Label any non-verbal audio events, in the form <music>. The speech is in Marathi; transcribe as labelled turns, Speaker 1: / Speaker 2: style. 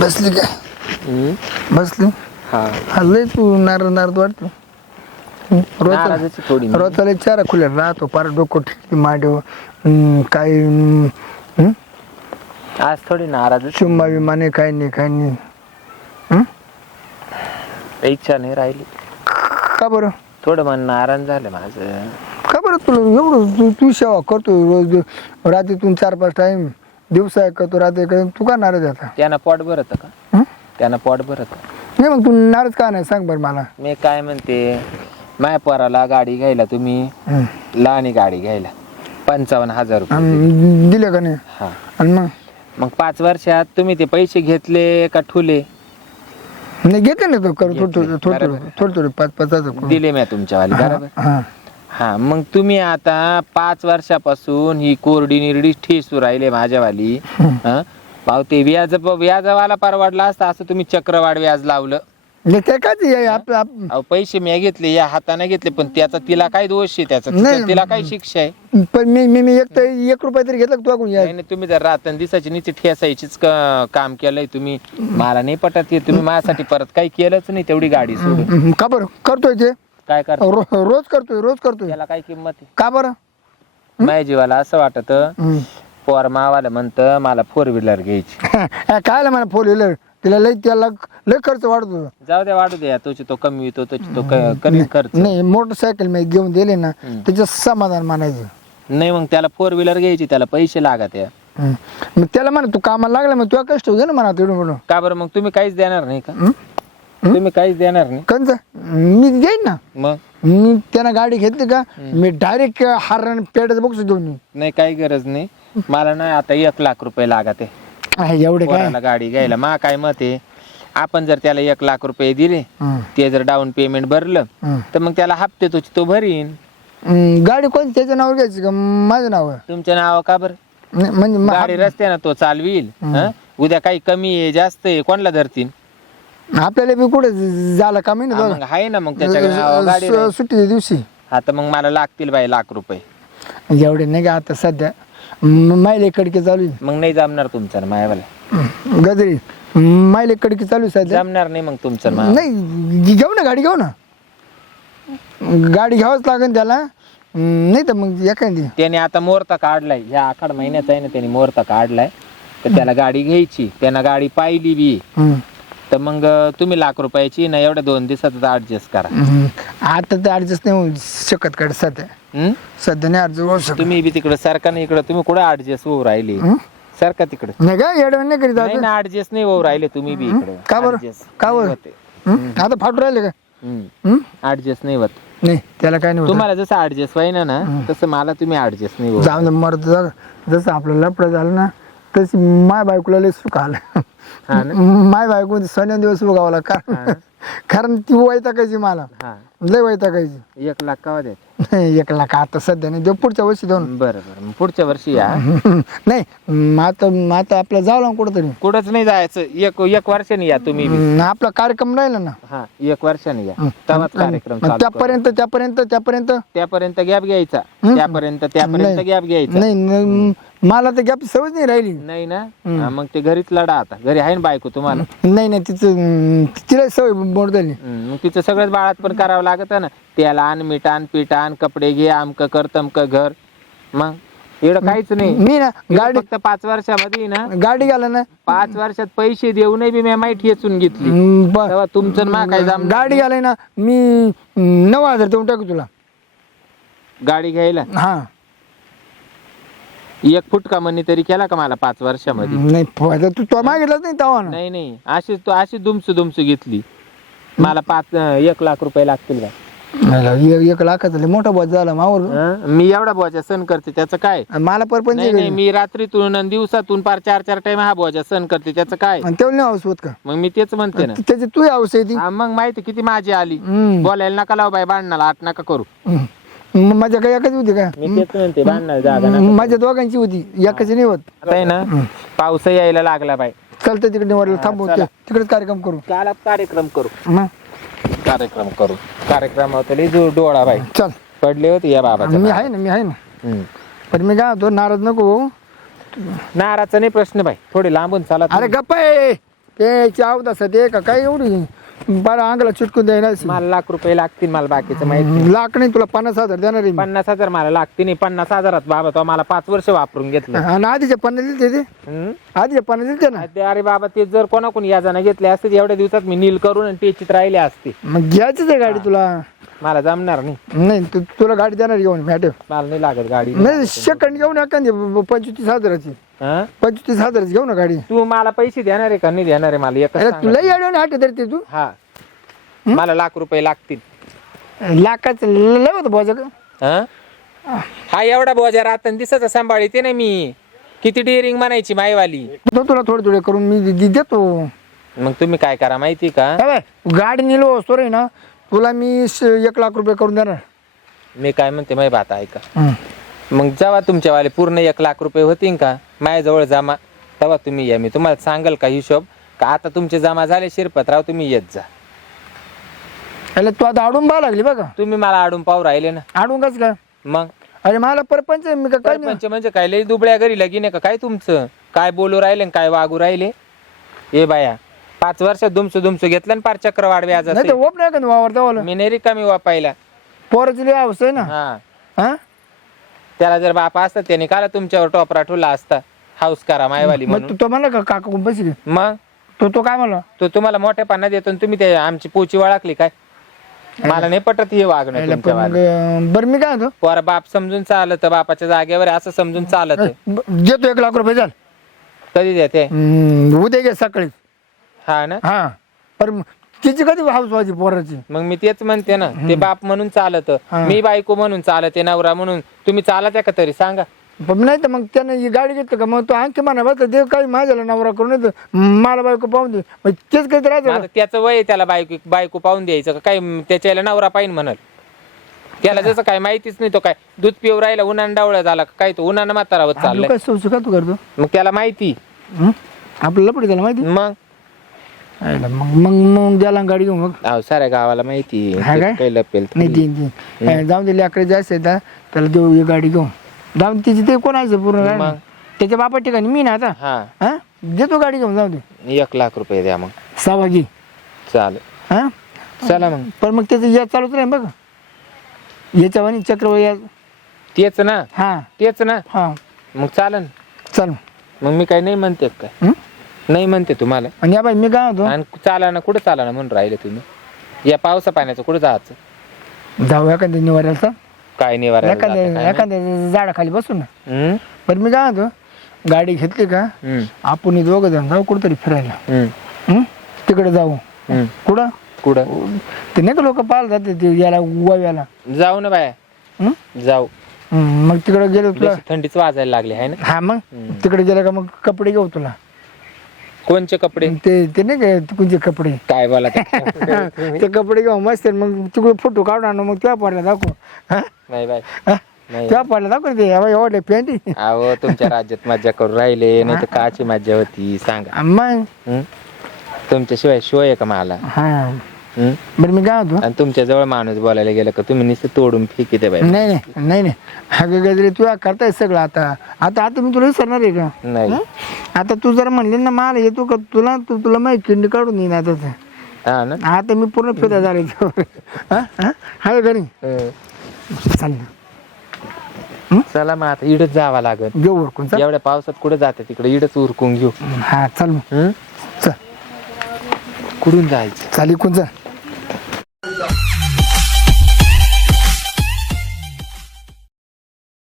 Speaker 1: बसली काय?
Speaker 2: हम्म?
Speaker 1: बसली?
Speaker 2: हा.
Speaker 1: हल्लय तू नारद नारद वाटतो.
Speaker 2: नाराजच थोडी मी.
Speaker 1: रोजाला चारा खुल्या राहतो पार डोकं ठेवते मांडव काय हम्म,
Speaker 2: आज थोडी नाराजच
Speaker 1: चुम्मा विमाने काय नाही काय नाही?
Speaker 2: इच्छा नाही राहिली.
Speaker 1: का बरं?
Speaker 2: थोडं मन नाराज झालं माझं.
Speaker 1: का बरं तुला एवढं तू तू सेवा करतो रोज रात्रीतून चार पाच टाइम दिवसा करतो रात्री करतो तू का नाराज आता
Speaker 2: त्यानं पोट भरत का?
Speaker 1: हं?
Speaker 2: त्यानं पोट भरत
Speaker 1: नाही मग तू नाराज का नाही? सांग बरं मला.
Speaker 2: मी काय म्हणते माया पोराला गाडी घ्यायला तुम्ही
Speaker 1: हं.
Speaker 2: लहानी गाडी घ्यायला. पंचावन्न हजार रुपये
Speaker 1: आणि दिले. का नाही?
Speaker 2: हा.
Speaker 1: आणि मग?
Speaker 2: मग पाच वर्षात तुम्ही ते पैसे घेतले का ठुले?
Speaker 1: नाही घेते ना तो करू थोडं थोडं
Speaker 2: घेतले.
Speaker 1: थोडं. थोडं थोडं थोडं पाच पाच हजार करू.
Speaker 2: दिले मी तुमच्यावाली बरोबर.
Speaker 1: हा.
Speaker 2: हा मग तुम्ही आता पाच वर्षापासून ही कोरडी निरडी ठेसू राहिले माझ्यावाली. हं? भाऊ ते व्याज व्याजवाला परवडला असता असं तुम्ही चक्रवाढ व्याज लावलं.
Speaker 1: ते काय ते आपलं आप-
Speaker 2: अहो पैसे मी घेतले या हाताने घेतले पण त्याचा तिला काय दोष आहे त्याचा?
Speaker 1: नाही.
Speaker 2: तिला काय शिक्षा आहे?
Speaker 1: पण मी मी मी एक तर एक रुपया तरी घेतला तुझ्याकडून या
Speaker 2: नाही नाही, तुम्ही जर रातन दिसाची नीचे ठेसायचीच क- काम केलंय तुम्ही. मला नाही पटत हे. तुम्ही माझ्यासाठी परत काही केलंच नाही तेवढी गाडी सोडून.
Speaker 1: का बरं? करतोय ते?
Speaker 2: काय करता
Speaker 1: रो- रोज करतोय रोज करतोय.
Speaker 2: त्याला काय किंमत आहे?
Speaker 1: का बरं?
Speaker 2: माझ्या जीवाला असं वाटत. पोर मावाला म्हणत मला फोर व्हीलर घ्यायची. <laughs>
Speaker 1: काय मला फोर व्हीलर तिला लय त्याला लय खर्च वाढतो.
Speaker 2: जाऊ द्या वाढू द्या तुझी तो कमी येतो तुझी तो क- कमी खर्च.
Speaker 1: नाही मोटरसायकल मी घेऊन दिले ना. त्याचं समाधान मानायचं.
Speaker 2: नाही मग त्याला फोर व्हीलर घ्यायची त्याला पैसे लागत आहे.
Speaker 1: मग त्याला म्हणा तू कामाला लागला मग तुला कष्ट होते ना म्हणा तिकडून
Speaker 2: का बरं मग तुम्ही काहीच देणार नाही का? तुम्ही काहीच देणार नाही.
Speaker 1: कंच मी घेईन ना.
Speaker 2: मग?
Speaker 1: मी त्यानं गाडी घेतली का? मी डायरेक्ट हार पेटाचं बघतो येईन.
Speaker 2: नाही काही गरज नाही. मला नाही आता एक लाख रुपये लागत. आहे
Speaker 1: एवढे काय?
Speaker 2: पोराला गाडी घ्यायला. मा काय मत आहे? आपण जर त्याला एक लाख रुपये दिले
Speaker 1: हं.
Speaker 2: ते जर डाऊन पेमेंट भरलं
Speaker 1: हं.
Speaker 2: तर मग त्याला हप्ते तो तो भरीन.
Speaker 1: गाडी कोणती? त्याच्या नावावर घ्यायची का? माझं नाव.
Speaker 2: तुमच्या नाव का बरं?
Speaker 1: म्हणजे मा-
Speaker 2: गाडी रस्त्यानं तो चालवील हं? उद्या काही कमी आहे जास्त आहे कोणाला धरतील?
Speaker 1: आपल्याला बी कुठे झालं का मी
Speaker 2: हा, मग आहे ना मग त्याच्या नावावर गाडी.
Speaker 1: सुट्टीच्या दिवशी.
Speaker 2: आता मग मला लागतील बाई लाख रुपये.
Speaker 1: एवढे नाही का आता सध्या? मायले कडके चालू.
Speaker 2: मग नाही जमणार तुमचं मायावाला.
Speaker 1: गजरी मायले कडके चालू आहे सध्या.
Speaker 2: जमणार नाही मग तुमचं माय
Speaker 1: नाही घेऊ ना गाडी घेऊ ना. गाडी घ्यावंच लागेल त्याला. नाही तर मग एखादी.
Speaker 2: त्याने आता मुहूर्त काढलाय. ह्या आखाड महिन्याचा आहे ना त्याने मुहूर्त काढलाय. तर त्याला गाडी घ्यायची. त्यानं गाडी पाहिली बी. तर मग तुम्ही लाख रुपयाची ना एवढ्या दोन दिवसात ऍडजस्ट करा.
Speaker 1: आता तर ऍडजस्ट नाही होऊ शकत कडे सध्या
Speaker 2: हं?
Speaker 1: सध्या नाही ऍडजस्ट होऊ शकत
Speaker 2: तुम्ही बी तिकडे सरका नाही इकडे तुम्ही कुठे ऍडजस्ट होऊ राहिले? सरका तिकडे
Speaker 1: नाही का येडवण नाही करीत
Speaker 2: नाही
Speaker 1: आता
Speaker 2: ना ऍडजस्ट नाही होऊ राहिले तुम्ही बी इकडे
Speaker 1: का बरं? का बरं? हं? आता फाटू राहिले का हं?
Speaker 2: ऍडजस्ट नाही होत
Speaker 1: नाही त्याला काय नाही होत.
Speaker 2: तुम्हाला जसं ऍडजस्ट व्हायना ना तसं मला तुम्ही ऍडजस्ट नाही होत
Speaker 1: जाऊन दे मरत जा. जसं आपलं लपड झालं ना तशी माय बायकोला लय सुख आलं
Speaker 2: हा ना?
Speaker 1: माय बायको दिवस उगावला कारण कारण ती वैताकायची मला.
Speaker 2: हा.
Speaker 1: लय वैताकायची
Speaker 2: एक लाख का द्या
Speaker 1: एक लाख आता सध्या नाही देऊ पुढच्या वर्षी देऊन.
Speaker 2: बरं बरं. मग पुढच्या वर्षी या. <laughs>
Speaker 1: नाही म आता म आता आपलं जाऊ ना कुठंतरी.
Speaker 2: कुठंच नाही जायचं. एक एक वर्षाने या तुम्ही बी.
Speaker 1: आपला कार्यक्रम राहिला ना.
Speaker 2: हा एक वर्षाने या. तेव्हाच कार्यक्रम
Speaker 1: मग
Speaker 2: चालू करू.
Speaker 1: त्यापर्यंत त्यापर्यंत? त्यापर्यंत
Speaker 2: त्यापर्यंत गॅप घ्यायचा. त्यापर्यंत त्यापर्यंत
Speaker 1: नाही.
Speaker 2: गॅप घ्यायचा.
Speaker 1: नाही न- मला तर गॅप सवय नाही राहिली.
Speaker 2: नाही ना? हा, मग ते घरीच लढा आता. घरी आहे ना बायको तुम्हाला?
Speaker 1: नाही नाही तिचं तिला सवय मोड झाली
Speaker 2: हम्म, मग तिचं सगळंच बाळात पण करावं लागत ना. तेल आण मीठ आण पीठ आण कपडे घे आमक कर तमक घर. मग एवढं काहीच नाही.
Speaker 1: मी ना
Speaker 2: एवढं
Speaker 1: गाडी
Speaker 2: फक्त पाच वर्षामध्ये ना
Speaker 1: गाडी घाला ना.
Speaker 2: पाच वर्षात पैसे देऊनही बी मी माहिती ठेचून घेतली.
Speaker 1: हम्म, ब-
Speaker 2: तेव्हा तुमचं मा काय जाम
Speaker 1: गाडी घालाय ना मी नऊ हजार देऊन टाकू तुला.
Speaker 2: गाडी घ्यायला?
Speaker 1: हा.
Speaker 2: एक फुटका मनी तरी केला का मला पाच वर्षामध्ये?
Speaker 1: नाही प- तू तो मागितलाच नाही तवा ना.
Speaker 2: नाही नाही अशीच तो अशी दुमसू दुमसू घेतली. मला पाच एक लाख रुपये लागतील का
Speaker 1: एक एक लाखाचा लय मोठा बस झाला मावर.
Speaker 2: हं? मी एवढा बोजा सण करते त्याचं काय?
Speaker 1: मला परपंच
Speaker 2: नाही नाही मी रात्रीतून आणि दिवसातून पार चार चार टाइम हा बोजा सण करते त्याचं काय?
Speaker 1: आणि तेवढं नाही हौस होत का?
Speaker 2: मग मी तेच म्हणते ना.
Speaker 1: त्याची तू हौस आहे ती.
Speaker 2: हा, मग माहिती किती माझी आली.
Speaker 1: हम्म.
Speaker 2: बोलायला नका लाव बाई भांडणाला आठ नका करू.
Speaker 1: हम्म. म- माझ्या काही एकच होती का?
Speaker 2: मी तेच म्हणते भांडणाला जागा नका.
Speaker 1: माझ्या दोघांची होती एकाची नाही होत.
Speaker 2: आता आहे ना पाऊस यायला लागला बाई.
Speaker 1: चालतं तिकडे वरला थांबू
Speaker 2: चला.
Speaker 1: तिकडेच कार्यक्रम करू.
Speaker 2: काला कार्यक्रम करू.
Speaker 1: मग?
Speaker 2: कार्यक्रम करू. कार्यक्रम होता जो डोळा बाई.
Speaker 1: चल.
Speaker 2: पडले होते या बाबाच्या
Speaker 1: मी. आहे ना मी आहे ना.
Speaker 2: हम्म.
Speaker 1: पण मी काय होतो नाराज नको होऊ.
Speaker 2: नाराचा नाही प्रश्न बाई. थोडे लांबून चाला
Speaker 1: अरे गप्प आहे. ते चावत असत ते का? काय एवढी? बारा अंगला चिटकून द्यायला
Speaker 2: मला लाख रुपये लागतील मला बाकीचं माहिती
Speaker 1: लाख नाही तुला पन्नास हजार देणार आहे मी.
Speaker 2: पन्नास हजार मला लागते नाही. पन्नास हजारात बाबा तो मला पाच वर्ष वापरून घेतलं.
Speaker 1: आणि आधीचे पन्नास दिलते ते?
Speaker 2: हम्म?
Speaker 1: आधीचे पन्नास दिलते ना?
Speaker 2: ते अरे बाबा ते जर कोणाकोणी याजानं घेतले असते तर एवढ्या दिवसात मी नील करून आणि टेचित राहिले असते.
Speaker 1: मग घ्यायचीच आहे गाडी तुला.
Speaker 2: मला जमणार नाही.
Speaker 1: नाही तू तुला गाडी देणार घेऊन मॅट
Speaker 2: मला नाही लागत गाडी.
Speaker 1: नाही सेकंड घेऊन एखादी पंचवीस हजाराची.
Speaker 2: हं?
Speaker 1: पंचवीस हजाराची घेऊ ना गाडी.
Speaker 2: तू मला पैसे देणार आहे का? नाही देणार आहे मला? एकच
Speaker 1: अरे
Speaker 2: सांग.
Speaker 1: तुला येडवून हाट धरते तू.
Speaker 2: हा. मला लाख रुपये लागतील.
Speaker 1: लाखाच लय होतं बोजा
Speaker 2: हं? हा एवढा बोजा राहता दिसत सांभाळते ना मी. किती डिअरिंग म्हणायची माईवाली.
Speaker 1: तो तुला थोडे थोडे करून मी दे- दे- देतो.
Speaker 2: मग तुम्ही काय करा माहिती का?
Speaker 1: गाडी नेलो सोरे ना. तुला मी श- एक लाख रुपये करून देणार.
Speaker 2: मी काय म्हणते माही बात ऐका.
Speaker 1: हं.
Speaker 2: मग जेव्हा तुमच्यावाले पूर्ण एक लाख रुपये होतील का? माझ्याजवळ जमा. तेव्हा तुम्ही या. मी तुम्हाला सांगाल का हिशोब? का आता तुमचे जमा झाले शिरपतराव तुम्ही येत जा.
Speaker 1: अरे तू आता आडून बा लागली बघा.
Speaker 2: तुम्ही मला आडून पाहू राहिले ना.
Speaker 1: आडून कस काय?
Speaker 2: मग?
Speaker 1: अरे मला परपंच आहे, मी का काय नाही.
Speaker 2: सरपंच म्हणजे काय? लई दुबळ्या घरी लगीन आहे का? काय तुमचं? काय बोलू राहिले आणि काय वागू राहिले? ए बाया पाच वर्षात दुमसू दुमसू घेतलं ना पार चक्रवाढ व्याज
Speaker 1: नाही तर ओप नाही का
Speaker 2: मी नाही रिकामी वापायला.
Speaker 1: पोराची लय अवस्था आहे ना?
Speaker 2: हा.
Speaker 1: हा?
Speaker 2: त्याला जर बापा असता त्याने काला तुमच्यावर टोपरा ठुला असता हाऊस करा मायवाली
Speaker 1: मग
Speaker 2: म्हणून.
Speaker 1: तू तो म्हणला का काका घे
Speaker 2: मग?
Speaker 1: तो तो काय म्हणला?
Speaker 2: तो तुम्हाला मोठ्या पाना देतो आणि तुम्ही ते आमची पोची वळखली काय? मला नाही पटत हे वागणं
Speaker 1: पण मग अं, बरं मी काय म्हणतो?
Speaker 2: पोरा बाप समजून चालत बापाच्या जागेवर आहे असं समजून चालत.
Speaker 1: ब- देतो एक लाख रुपये चाल.
Speaker 2: कधी देते?
Speaker 1: उद्या घे सकाळी.
Speaker 2: हा ना?
Speaker 1: हा. पर मग तिची कधी हाऊस व्हायची पोराची?
Speaker 2: मग मी तेच म्हणते ना ते बाप म्हणून चालत. मी बायको म्हणून चालते नवरा म्हणून. तुम्ही चालत का तरी सांगा.
Speaker 1: पण नाही तर मग त्यानं ही गाडी घेतली का? मग तो आणखी म्हणा बघ ते काही माझ्याला नवरा करून येतो मला बायको पाहून दे. मग तेच काही राहतं
Speaker 2: आता त्याचं वय आहे त्याला बायको बायको पाहून द्यायचं का? काय त्याच्याला नवरा पाहिजे म्हणल. त्याला जसं काय माहितीच नाही तो काय दूध पिऊ राहिला उन्हान डावळा झाला का काय तो? उन्हानं म्हातारा होत
Speaker 1: आपलं
Speaker 2: चाललाय.
Speaker 1: काय तू करतो?
Speaker 2: मग त्याला माहिती.
Speaker 1: हं? आपलं लपडी त्याला माहिती?
Speaker 2: मग?
Speaker 1: आयला मग मग मग द्याला गाडी घेऊ मग.
Speaker 2: अहो साऱ्या गावाला माहिती
Speaker 1: हा काय?
Speaker 2: काही लपेल
Speaker 1: नाही देईन देईन जाऊन दे लेकडे जास्त आहे त्याला देऊ ही गाडी घेऊ जाऊन तिची ते कोणाचं पूर्ण गाडी?
Speaker 2: मग?
Speaker 1: त्याच्या बापा ठिकाणी मी ना आता.
Speaker 2: हा.
Speaker 1: हा? देतो गाडी घेऊन जाऊ दे.
Speaker 2: एक लाख रुपये द्या मग.
Speaker 1: सहा घे.
Speaker 2: चालेल.
Speaker 1: हा?
Speaker 2: चला मग.
Speaker 1: पण मग त्याचं या चालूच राहील बघ. याच्यावानी चक्र या
Speaker 2: तेच ना.
Speaker 1: हा.
Speaker 2: तेच ना.
Speaker 1: हा.
Speaker 2: मग चालन.
Speaker 1: चल
Speaker 2: मग मी काही नाही म्हणते काय
Speaker 1: हं?
Speaker 2: नाही म्हणते तुम्हाला
Speaker 1: आणि या बाई मी काय होतो
Speaker 2: आणि चाला ना कुठं चाला ना म्हणून राहिले तुम्ही? या पावसा पाण्याचं कुठं जायचं?
Speaker 1: जाऊ एखाद्या निवाऱ्याला चल.
Speaker 2: काय जातं,
Speaker 1: एखाद्या एखाद्या झाडाखाली बसू ना? पण मी काय होतो गाडी घेतली का आपण हे दोघं जण जाऊ कुठेतरी फिरायला.
Speaker 2: हं?
Speaker 1: तिकडे जाऊ. कुठं?
Speaker 2: कुठं?
Speaker 1: ते नाही का लोक पाहायला जाते ते याला गोव्याला?
Speaker 2: जाऊ ना बाया.
Speaker 1: हं?
Speaker 2: जाऊ.
Speaker 1: हं, मग तिकडे गेलो तुला.
Speaker 2: थंडीच वाजायला लागली आहे ना?
Speaker 1: हा मग. तिकडे गेलं का मग कपडे घेऊ तुला?
Speaker 2: कोणचे कपडे?
Speaker 1: ते ते नाही का कोणते कपडे.
Speaker 2: काय बोला ते? <laughs>
Speaker 1: ते कपडे घेऊ मस्त आहे. मग तिकडे फोटो काढून आणू मग तेव्हा पडला दाखवू. हा?
Speaker 2: नाही बाय
Speaker 1: हा?
Speaker 2: नाही.
Speaker 1: तेव्हा पडला दाखव ते. एवढे एवढे पॅन्टी
Speaker 2: अहो तुमच्या राज्यात मज्जा करून राहिले नाही तर काची मज्जा होती सांगा.
Speaker 1: मग?
Speaker 2: हं? तुमच्याशिवाय शिवाय आहे का मला? हा.
Speaker 1: बरं मी काय होतो
Speaker 2: आणि तुमच्या जवळ माणूस बोलायला गेलं का? तुम्ही नुसतं तोडून फेकी दे बाई.
Speaker 1: नाही नाही नाही नाही. अगं गजरे तुला करताय सगळं आता. आता आता मी तुला विसरणार आहे का?
Speaker 2: नाही.
Speaker 1: आता तू जर म्हणली ना मला येतो का तुला तू तुला माहिती किंडी काढून येईन आता ते.
Speaker 2: हा ना?
Speaker 1: आता मी पूर्ण फिदा झाले हाय घरी.
Speaker 2: हं.
Speaker 1: चाल
Speaker 2: चला मग आता इडच जावा लागत
Speaker 1: घेऊ उरकून चल.
Speaker 2: एवढ्या पावसात कुठे जाते तिकडे? इडच उरकून घेऊ.
Speaker 1: हा चल मग.
Speaker 2: हं?
Speaker 1: चल.
Speaker 2: कुठून जायचं?
Speaker 1: चाल इकून चल